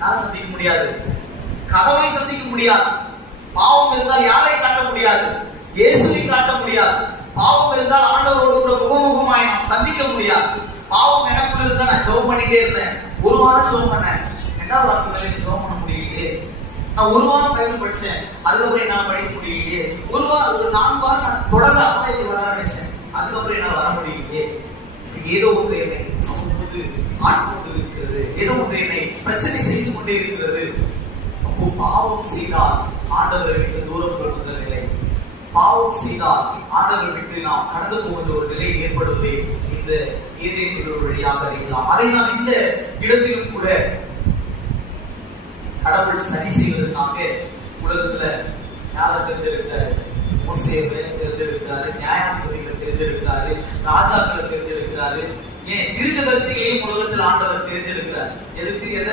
யாரை சந்திக்க முடியாது? கதவை சந்திக்க முடியாது. பாவம் இருந்தால் யாரை காட்ட முடியாது? இயேசுவை காட்ட முடியாது. பாவம் இருந்தால் ஆண்டவரோடு கூட முகமுகமாய் நாம் சந்திக்க முடியாது. பாவம் எனக்குள்ள இருந்தா நான் ஜெபம் பண்ணிட்டே இருந்தேன். ஒரு வாரம் ஜெபம் பண்ணேன். 2வது வாரத்துக்கு மேல ஜெபம் பண்ண முடியலையே. நான் ஒரு வாரம் பைபிள் படிச்சேன், அதுக்கப்புறம் என்னால படிக்க முடியலையே. ஒரு 4 வாரம் நான் தொடர்ந்து ஆலயத்துக்கு வர நினைச்சேன், அதுக்கப்புறம் என்னால வர முடியலையே. ஏதோ ஒன்று என்னை அவ்வப்போது ஆட்கொண்டு இருக்கிறது, ஏதோ ஒன்று என்னை பிரச்சனை செய்து கொண்டே இருக்கிறது. அப்போ பாவம் செய்தால் ஆண்டவரை விட்டு தூரம் கொள்கின்ற நிலை, பாவம் செய்தால் ஆண்டவரை விட்டு நாம் கடந்து போகின்ற ஒரு நிலை ஏற்படுவதை இந்த ஏதேன் வழியாக அறியலாம். அதை நான் இந்த இடத்திலும் கூட கடவுள் சரி செய்வதற்காக உலகத்துல யாரை தேர்ந்தெடுக்கிறாரு? மோசேவை தேர்ந்தெடுக்கிறாரு, நியாயாதிபதிகளை தேர்ந்தெடுக்கிறாரு, ராஜாக்களை தேர்ந்தெடுக்கிறாரு, ஏன் தீர்க்கதரிசிகளையும் உலகத்தில் ஆண்டவர் தேர்ந்தெடுக்கிறார். எதுக்கு?